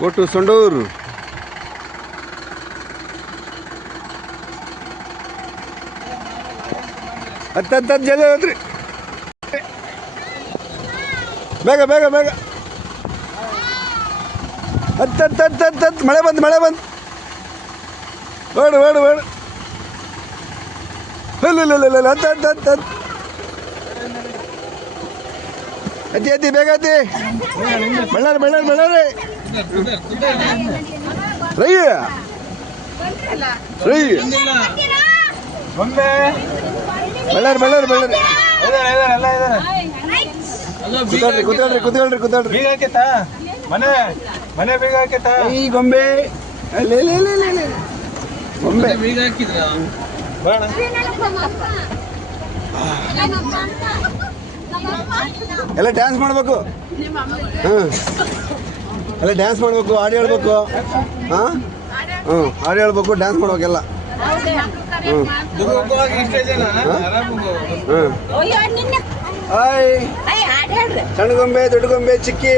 Go to Sondur. ಜಲ್ದಿ ಹೋದ್ರಿ. ಬೇಗ ಬೇಗ ಬೇಗ. ಹತ್ತು ಮಳೆ ಬಂದು ಓಡು ಓಡು ಓಡು. ಇಲ್ಲ ಹತ್ತು ಅತಿ ಬೇಗ ಅತಿ. ಬಳ್ಳಾರಿ ರೈ ಬಳ್ಳಾರಿ ಕೂತ್ಕೊಳ್ರಿ. ಬೀಗ ಹಾಕೈತಾ ಮನೆ ಬೀಗ ಹಾಕೈತಾ? ಈ ಗೊಂಬೆ ಗೊಂಬೆ ಬೀಗ ಹಾಕಿದ್ರ ಎಲ್ಲ ಡ್ಯಾನ್ಸ್ ಮಾಡ್ಬೇಕು. ಎಲ್ಲ ಡ್ಯಾನ್ಸ್ ಮಾಡ್ಬೇಕು, ಹಾಡು ಹೇಳ್ಬೇಕು. ಹಾಡು ಹೇಳ್ಬೇಕು, ಡ್ಯಾನ್ಸ್ ಮಾಡ್ಬೇಕೆಲ್ಲ. ಸಣ್ಣ ಗೊಂಬೆ, ದೊಡ್ಡ ಗೊಂಬೆ, ಚಿಕ್ಕಿ,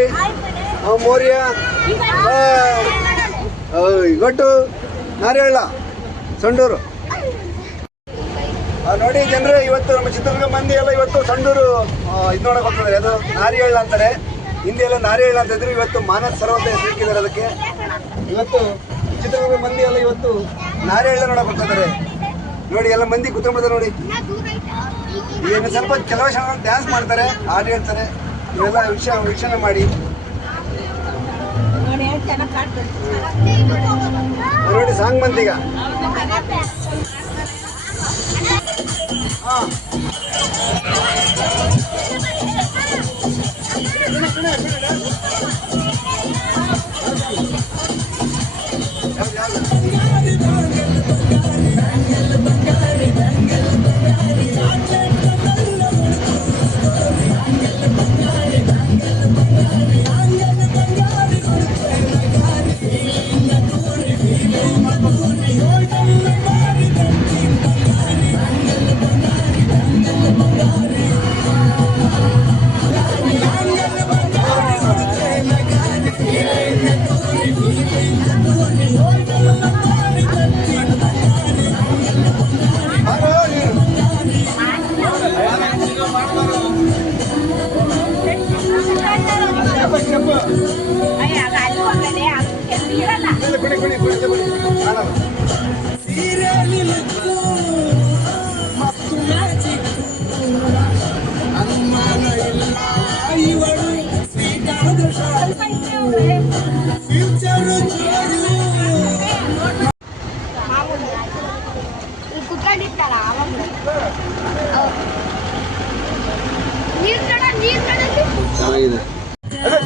ಮೋರ್ಯ, ಗೊಟ್ಟು, ನಾರಿಹಳ್ಳ, ಸಂಡೂರು. ನೋಡಿ ಜನರೇ, ಇವತ್ತು ನಮ್ಮ ಚಿತ್ರದುರ್ಗ ಮಂದಿ ಎಲ್ಲ ಇವತ್ತು ಸಂಡೂರು ಇದು ನೋಡಕ್ ಹೋಗ್ತಿದ್ದಾರೆ. ಅದು ನಾರಿಹಳ್ಳ ಅಂತಾರೆ, ಹಿಂದಿ ಎಲ್ಲ ನಾರಿಹಳ್ಳ ಅಂತ ಇದ್ರು. ಇವತ್ತು ಮಾನಸ ಸರೋವರ ಅಂತ ಹೆಸರಿಟ್ಟಿದ್ದಾರೆ ಅದಕ್ಕೆ. ಇವತ್ತು ಚಿತ್ರದುರ್ಗ ಮಂದಿ ಎಲ್ಲ ಇವತ್ತು ನಾರಿಹಳ್ಳ ನೋಡಕ್ ಹೋಗ್ತಿದ್ದಾರೆ. ನೋಡಿ ಎಲ್ಲ ಮಂದಿ ಕುತ್ಕೊಂಡ್ಬಿಡ್ತಾರೆ ನೋಡಿ. ಏನು ಸ್ವಲ್ಪ ಕೆಲವು ಕ್ಷಣ ಡ್ಯಾನ್ಸ್ ಮಾಡ್ತಾರೆ, ಹಾಡು ಹೇಳ್ತಾರೆ. ಇವೆಲ್ಲ ವೀಕ್ಷಣೆ ಮಾಡಿ ನೋಡಿ. ಸಾಂಗ್ ಬಂತೀಗ.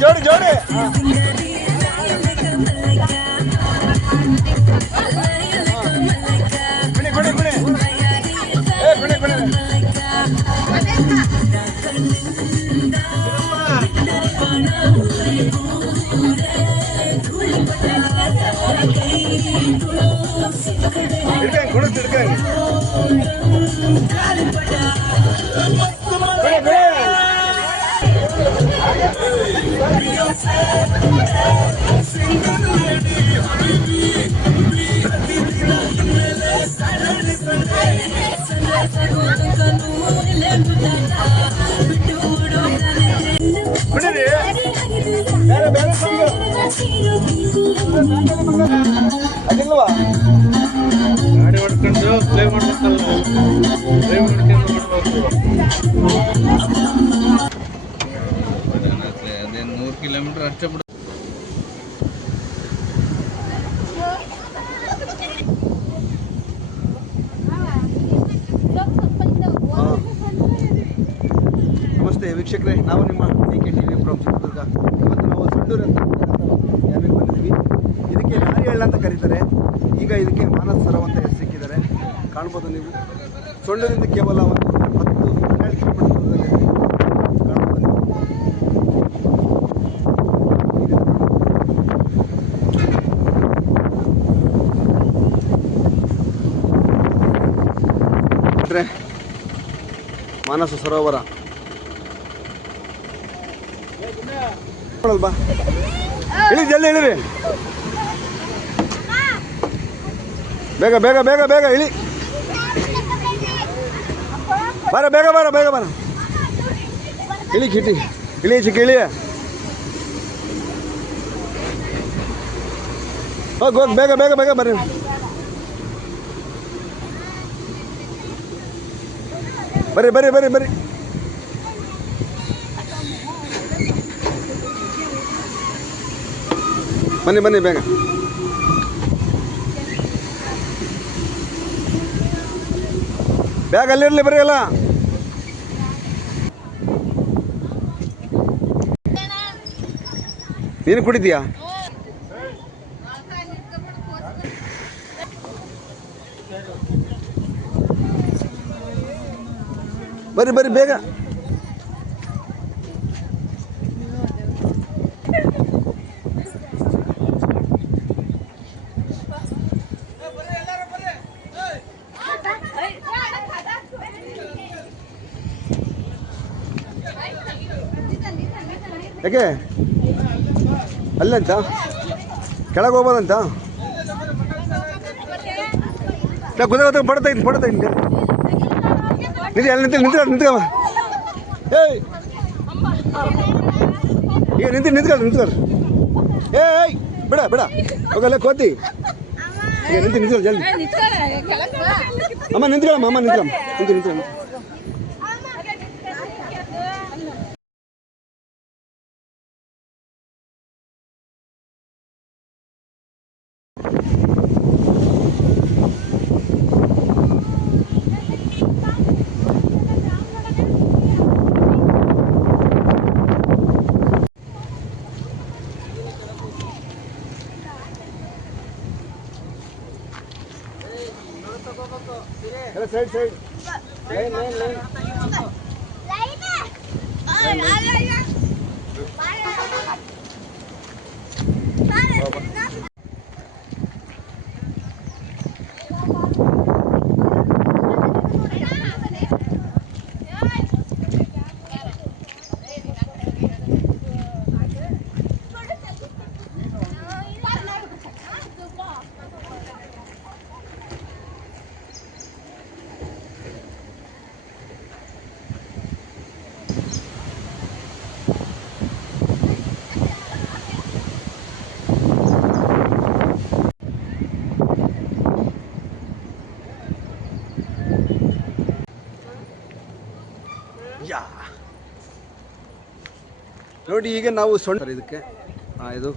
ಜೋಡಿ ಜೋಡಿ ಅದಿಲ್ವಾ ಗಾಡಿ ಹೊಡ್ಕೊಂಡು ಪ್ಲೇ ಮಾಡ್ಬೇಕಲ್ಲ, ಪ್ಲೇ ಮಾಡ್ಕೊಂಡು ಅದೇನು 100 ಕಿಲೋಮೀಟರ್ ಅಷ್ಟೇ ಬಿಡು. ನಮಸ್ತೆ ವೀಕ್ಷಕರೇ, ನಾವು ನಿಮ್ಮ DK TV ಫ್ರಮ್ ಚಿತ್ರದುರ್ಗ. ಇವತ್ತು ನಾವು ಸಂಡೂರು ಅಂತ ಯಾರಿಗೆ ಬಂದಿದ್ದೀವಿ. ಇದಕ್ಕೆ ನಾರಿಹಳ್ಳ ಅಂತ ಕರೀತಾರೆ. ಈಗ ಇದಕ್ಕೆ ಮಾನಸ ಸರೋವರ ಅಂತ ಹೆಸರಿಕ್ಕಿದ್ದಾರೆ. ಕಾಣ್ಬೋದು ನೀವು. ಸೊಂಡೂರಿಂದ ಕೇವಲ ಒಂದು 10-12 ಕಿಲೋಮೀಟರ್ ದೂರದಲ್ಲಿ ಕಾಣ್ಬೋದು ನೀವು. ಮಾನಸ ಸರೋವರ ಬಾ, ಇಳಿ ಜಲ್ದಿ ಇಳಿರಿ, ಬೇಗ ಬೇಗ ಬೇಗ ಬೇಗ ಇಳಿ, ಬಾರ ಬೇಗ ಬಾರ ಬೇಗ ಬಾರ, ಇಳಿ ಕಿಟಿ, ಇಳಿ ಚಿಕ್ಕ ಇಳಿಯ, ಹೋಗಿ ಹೋಗಿ ಬೇಗ ಬೇಗ ಬೇಗ ಬರ್ರಿ, ಬರ್ರಿ ಬರ್ರಿ ಬರ್ರಿ ಬರ್ರಿ, ಬನ್ನಿ ಬನ್ನಿ ಬೇಗ, ಬ್ಯಾಗ್ ಅಲ್ಲಿರಲಿ ಬರ್ರಿ ಅಲ್ಲ. ನೀನು ಕುಡಿತೀಯಾ? ಬರ್ರಿ ಬರ್ರಿ ಬೇಗ, ಯಾಕೆ ಅಲ್ಲಂತ ಕೆಳಗೆ ಹೋಗ್ಬೋದಂತ ಕುದುರೆ ಪಡ್ತೈತಿ ಪಡ್ತೈತಿ ನಿಂತು ಅಲ್ಲಿ ನಿಂತ್ಕೊಳ್ಳಿ ಏಯ್ ಈಗ ನಿಂತ್ಕೊಳ್ಳಿ ಏಯ್ ಬಿಡ ಬಿಡ ಹೋಗಲ್ಲ ಕೋತಿ ಈಗ ನಿಂತ್ಕೊಳ್ಳಿ ಜಲ್ದಿ ಅಮ್ಮ ನಿಂತ್ಕೊಳ್ಳಮ್ಮ ಅಮ್ಮ ನಿಂತ್ಕೊಳ್ಳಿ side side line line line ನೋಡಿ. ಈಗ ನಾವು ಇದಕ್ಕೆ ಇದು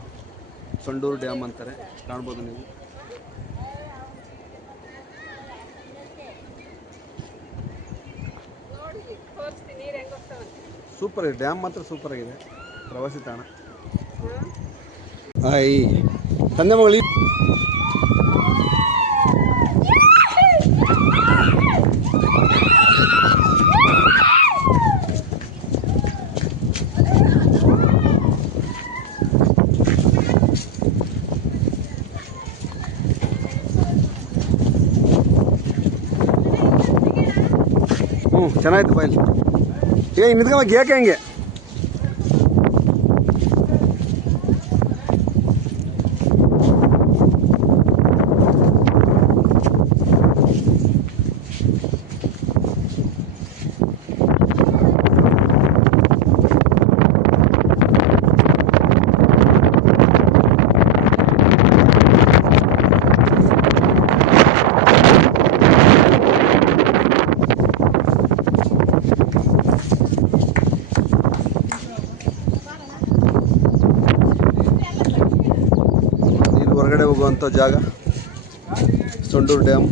ಸೊಂಡೂರು ಡ್ಯಾಮ್ ಅಂತಾರೆ, ಕಾಣ್ಬೋದು ನೀವು. ಸೂಪರ್ ಇದೆ ಡ್ಯಾಮ್, ಮಾತ್ರ ಸೂಪರ್ ಆಗಿದೆ, ಪ್ರವಾಸಿ ತಾಣ. ಈ ತಂದೆ ಮಗಳು ಚೆನ್ನಾಗಿತ್ತು ಬಾ. ಇಲ್ಲಿ ಈಗ ನಿಂತ್ಕೊಂಬ ಯಾಕೆ ಹಂಗೆ ಹೊರಗಡೆ ಹೋಗುವಂಥ ಜಾಗ ಸೊಂಡೂರು ಡ್ಯಾಮ್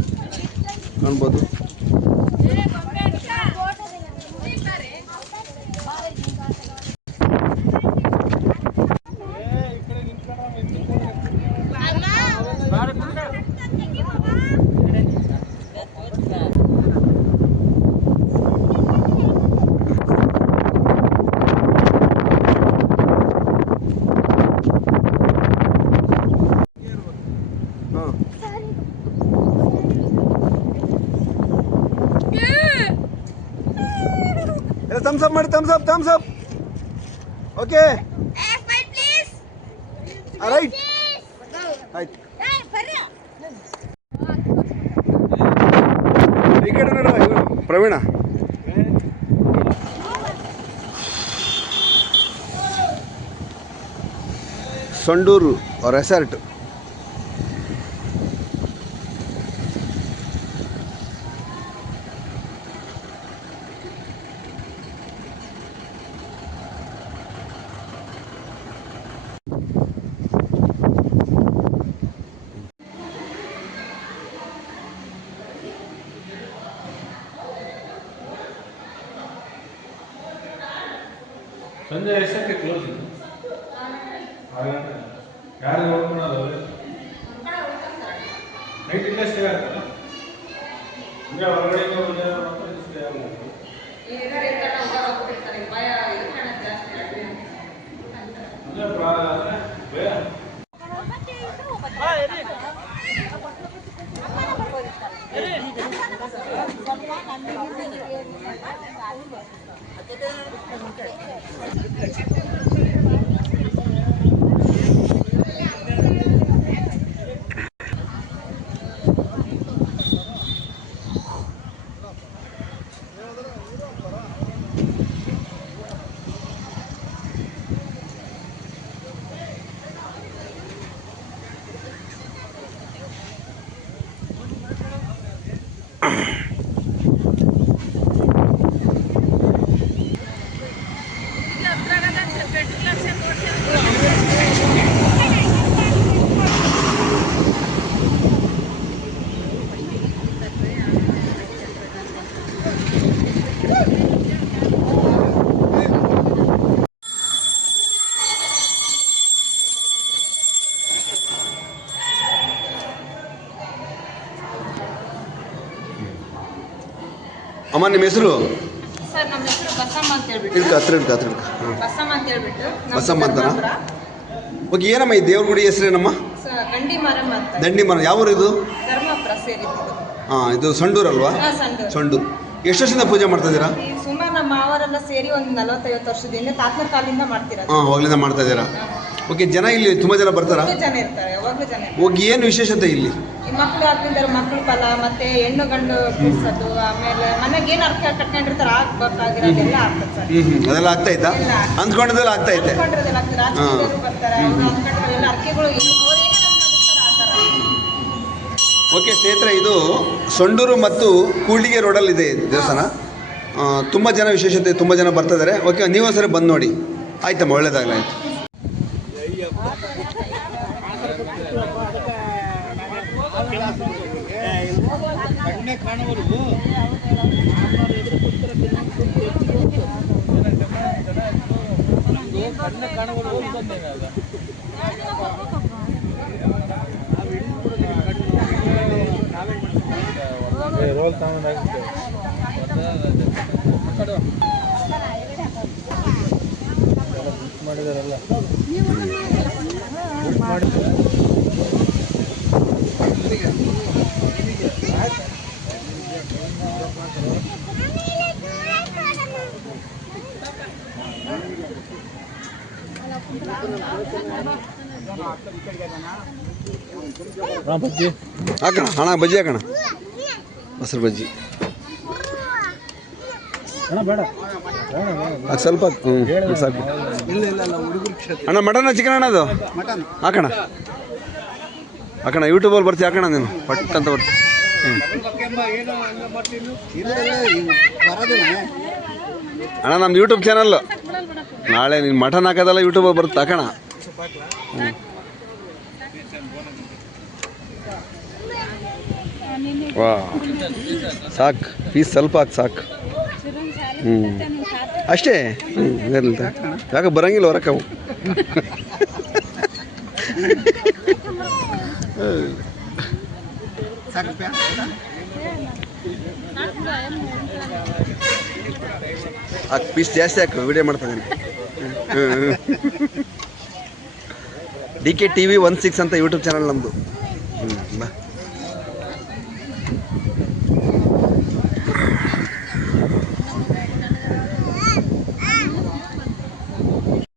ಕಾಣ್ಬೋದು. ಥಮ್ಸ್ ಅಪ್ ಮಾಡಿ, ಥಮ್ಸ್ ಅಪ್ ಓಕೆ. ರೈಟ್ ಆಯ್ತು. ಈ ಕಡೆ ನೋಡ ಇವ್ರು ಪ್ರವೀಣ. ಸೊಂಡೂರು ರೆಸಾರ್ಟ್. ಸಂಜೆ ಎಷ್ಟಕ್ಕೆ ಕ್ಲೋಸ್? ಯಾರು ಹೋಗ್ಕೊಳ್ಳೋದು ನೈಟ್ ಇಲ್ಲೇ ಸ್ಟೇ ಆಗ್ತಲ್ಲ, ಹಿಂಗೆ ಹೊರಗಡೆ ಸ್ಟೇ ಆಗಲ್ಲ. ಅಮ್ಮ ನಿಮ್ಮ ಹೆಸರು? ಸರ್ ನಮ್ಮ ಹೆಸರು ಬಸಮ್ಮ ಅಂತ ಹೇಳ್ಬಿಟ್ಟು. ಇಡ್ಕ ಹತ್ರ ಇಡ್ಕ ಹತ್ರ ಇಡ್ಕ. ಬಸಮ್ಮ ಅಂತ ಹೇಳ್ಬಿಟ್ಟು. ಬಸಮ್ಮ ಅಂತನಾ? ಓಕೆ, ಏನಮ್ಮ ಈ ದೇವ್ರ ಗುಡಿ ಹೆಸರೇನಮ್ಮ? ಗಂಡಿ ಮರಮ್ಮ ಅಂತ. ದಂಡಿ ಮರ. ಯಾವ ಊರು ಇದು? ಧರ್ಮಪುರ ಸೇರಿದ್ದು. ಹಾಂ, ಇದು ಸಂಡೂರು ಅಲ್ವಾ? ಸಂಡೂರು. ಸಂಡೂರು. ಎಷ್ಟು ವರ್ಷದಿಂದ ಪೂಜೆ ಮಾಡ್ತಾ ಇದ್ದೀರಾ? ಸುಮಾರು ನಮ್ಮ ಮಾವರೆಲ್ಲ ಸೇರಿ ಒಂದು 40-50 ವರ್ಷದಿಂದ ತಾತನ ಕಾಲಿಂದ ಮಾಡ್ತೀರಾ? ಹಾಂ, ಹೋಗ್ಲಿಂದ ಮಾಡ್ತಾ ಇದ್ದೀರಾ. ಓಕೆ, ಜನ ಇಲ್ಲಿ ತುಂಬ ಜನ ಬರ್ತಾರಾ? ಜನ ಇರ್ತಾರೆ, ಯಾವಾಗಲೂ ಜನ ಇರ್ತಾರೆ. ಹೋಗಿ ಏನು ವಿಶೇಷತೆ ಇಲ್ಲಿ? ಈ ಮಕ್ಕಳು ಹಾಕಿದ್ದಾರೆ, ಮಕ್ಕಳು ಫಲ ಮತ್ತೆ ಹೆಣ್ಣು ಗಂಡು ಬಿಡ್ಸೋದು, ಆಮೇಲೆ ಮನೆಗೆ ಏನು ಅರ್ಥ ಕಟ್ಕೊಂಡಿರ್ತಾರೆ ಆಗ್ಬೇಕಾಗಿರೋದೆಲ್ಲ ಆಗ್ತದೆ ಸರ್. ಅದೆಲ್ಲ ಆಗ್ತಾಯ್ತಾ? ಅಂದ್ಕೊಂಡಿದ್ದೆಲ್ಲ ಆಗ್ತೈತೆ. ಅಂದ್ಕೊಂಡಿರೋದೆಲ್ಲ ಆಗ್ತದೆ. ರಾಜಕೀಯರು ಬರ್ತಾರೆ, ಅವರು ಅಂದ್ಕೊಂಡಿರೋದೆಲ್ಲ ಅರ್ಕೆಗಳು ಅವ್ರು ಏನು ಅಂದ್ಕೊಂಡಿರ್ತಾರೆ ಆ ಥರ. ಓಕೆ ಸ್ನೇಹಿತರೆ, ಇದು ಸೊಂಡೂರು ಮತ್ತು ಕೂಡ್ಲಿಗೆ ರೋಡಲ್ಲಿದೆ ದೇವಸ್ಥಾನ. ತುಂಬ ಜನ ವಿಶೇಷತೆ, ತುಂಬ ಜನ ಬರ್ತಿದ್ದಾರೆ. ಓಕೆ, ನೀವು ಸರಿ ಬಂದು ನೋಡಿ. ಆಯ್ತಮ್ಮ, ಒಳ್ಳೇದಾಗಲಿ. ಆಯ್ತು. ರೋಲ್ ತಗೊಂಡಾಗುತ್ತೆ ಮಾಡಿದಾರಲ್ಲ. ಬಜ್ಜಿ ಹಾಕೋಣ ಅಣ್ಣ, ಬಜ್ಜಿ ಹಾಕೋಣ, ಮೊಸರು ಬಜ್ಜಿ ಬೇಡ ಅದು ಸ್ವಲ್ಪ ಸಾಕು. ಅಣ್ಣ ಮಟನ್ ಚಿಕನ್ ಅಣ್ಣ ಅದು ಹಾಕೋಣ ಹಾಕೋಣ. ಯೂಟ್ಯೂಬಲ್ಲಿ ಬರ್ತೀವಿ, ಹಾಕೋಣ ನೀನು ಪಟ್ ಅಂತ ಬರ್ತೀವಿ. ಅಣ್ಣ ನಮ್ದು ಯೂಟ್ಯೂಬ್ ಚಾನಲ್ಲು, ನಾಳೆ ನೀನು ಮಟನ್ ಹಾಕೋದಲ್ಲ ಯೂಟ್ಯೂಬಲ್ಲಿ ಬರುತ್ತೆ, ಹಾಕೋಣ. ವಾ, ಸಾಕು, ಪೀಸ್ ಸ್ವಲ್ಪ ಹಾಕಿ ಸಾಕು. ಅಷ್ಟೇ. ಯಾಕೆ ಬರಂಗಿಲ್ಲ ಹೊರಕ್ಕೆ ಅವು. ಪೀಸ್ ಜಾಸ್ತಿ ಹಾಕು, ವಿಡಿಯೋ ಮಾಡ್ತಾನೆ. DK TV 16 ಅಂತ ಯೂಟ್ಯೂಬ್ ಚಾನಲ್ ನಮ್ಮದು. ಬಾ.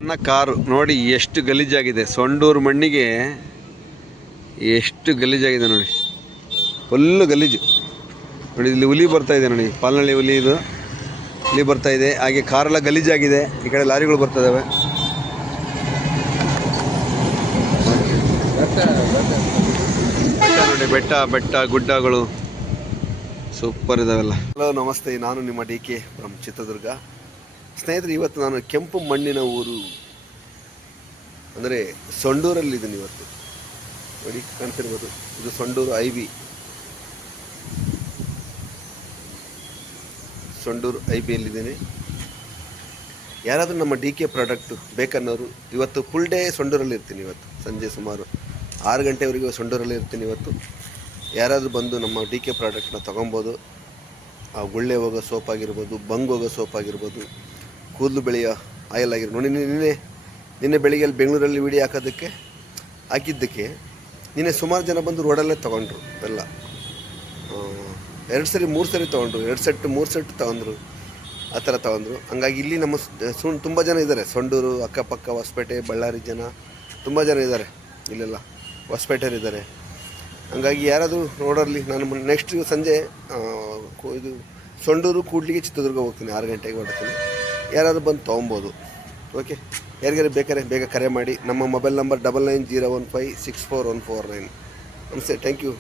ನನ್ನ ಕಾರು ನೋಡಿ ಎಷ್ಟು ಗಲೀಜಾಗಿದೆ. ಸೊಂಡೂರು ಮಣ್ಣಿಗೆ ಎಷ್ಟು ಗಲೀಜಾಗಿದೆ ನೋಡಿ, ಫುಲ್ಲು ಗಲೀಜು ನೋಡಿ. ಇಲ್ಲಿ ಹುಲಿ ಬರ್ತಾ ಇದೆ ನೋಡಿ, ಪಾಲ್ನಳ್ಳಿ ಹುಲಿ, ಇದು ಹುಲಿ ಬರ್ತಾ ಇದೆ. ಹಾಗೆ ಕಾರೆಲ್ಲ ಗಲೀಜಾಗಿದೆ. ಈ ಕಡೆ ಲಾರಿಗಳು ಬರ್ತಾ ಇದ್ದಾವೆ. ಬೆಟ್ಟ ನೋಡಿ, ಬೆಟ್ಟ ಬೆಟ್ಟ ಗುಡ್ಡಗಳು ಸೂಪರ್ ಇದಾವೆಲ್ಲ. ಹಲೋ ನಮಸ್ತೆ, ನಾನು ನಿಮ್ಮ DK ಫ್ರಮ್ ಚಿತ್ರದುರ್ಗ. ಸ್ನೇಹಿತರೆ, ಇವತ್ತು ನಾನು ಕೆಂಪು ಮಣ್ಣಿನ ಊರು ಅಂದರೆ ಸೊಂಡೂರಲ್ಲಿದ್ದೀನಿ ಇವತ್ತು. ನೋಡಿ ಕಾಣ್ತಿರ್ಬೋದು, ಇದು ಸೊಂಡೂರು IB, ಸೊಂಡೂರು IBಯಲ್ಲಿದ್ದೀನಿ. ಯಾರಾದರೂ ನಮ್ಮ DK ಪ್ರಾಡಕ್ಟು ಬೇಕನ್ನೋರು ಇವತ್ತು ಫುಲ್ ಡೇ ಸೊಂಡೂರಲ್ಲಿ ಇರ್ತೀನಿ. ಇವತ್ತು ಸಂಜೆ ಸುಮಾರು 6 ಗಂಟೆವರೆಗೂ ಸೊಂಡೂರಲ್ಲಿ ಇರ್ತೀನಿ. ಇವತ್ತು ಯಾರಾದರೂ ಬಂದು ನಮ್ಮ DK ಪ್ರಾಡಕ್ಟ್ನ ತೊಗೊಬೋದು. ಆ ಗುಳ್ಳೆ ಹೋಗೋ ಸೋಪ್ ಆಗಿರ್ಬೋದು, ಬಂಗ್ ಹೋಗೋ ಸೋಪ್ ಆಗಿರ್ಬೋದು, ಕೂದಲು ಬೆಳೆಯೋ ಆಯಿಲ್ ಆಗಿರ್ಬೋದು. ನೋಡಿ, ನಿನ್ನೆ ಬೆಳಿಗ್ಗೆ ಅಲ್ಲಿ ಬೆಂಗಳೂರಲ್ಲಿ ವಿಡಿಯೋ ಹಾಕಿದ್ದಕ್ಕೆ ನಿನ್ನೆ ಸುಮಾರು ಜನ ಬಂದು ರೋಡಲ್ಲೇ ತೊಗೊಂಡ್ರು. ಎಲ್ಲ 2 ಸರಿ 3 ಸರಿ ತೊಗೊಂಡ್ರು, 2 ಸೆಟ್ 3 ಸೆಟ್ ತೊಗೊಂಡ್ರು, ಆ ಥರ ತೊಗೊಂಡ್ರು. ಹಂಗಾಗಿ ಇಲ್ಲಿ ನಮ್ಮ ತುಂಬ ಜನ ಇದ್ದಾರೆ. ಸೊಂಡೂರು ಅಕ್ಕಪಕ್ಕ ಹೊಸಪೇಟೆ, ಬಳ್ಳಾರಿ ಜನ ತುಂಬ ಜನ ಇದ್ದಾರೆ. ಇಲ್ಲೆಲ್ಲ ಹೊಸಪೇಟೆಯವ್ರು ಇದ್ದಾರೆ. ಹಂಗಾಗಿ ಯಾರಾದರೂ ರೋಡಲ್ಲಿ ನಾನು ನೆಕ್ಸ್ಟ್ ಸಂಜೆ ಇದು ಸೊಂಡೂರು ಕೂಡ್ಲಿಗೆ ಚಿತ್ರದುರ್ಗ ಹೋಗ್ತೀನಿ. 6 ಗಂಟೆಗೆ ಹೊರಡ್ತೀನಿ. ಯಾರಾದರೂ ಬಂದು ತೊಗೊಬೋದು. ಓಕೆ, ಯಾರಿಗಾರು ಬೇಕಾದ್ರೆ ಬೇಗ ಕರೆ ಮಾಡಿ. ನಮ್ಮ ಮೊಬೈಲ್ ನಂಬರ್ 9901564149. ನಮಸ್ತೆ, ಥ್ಯಾಂಕ್ ಯು.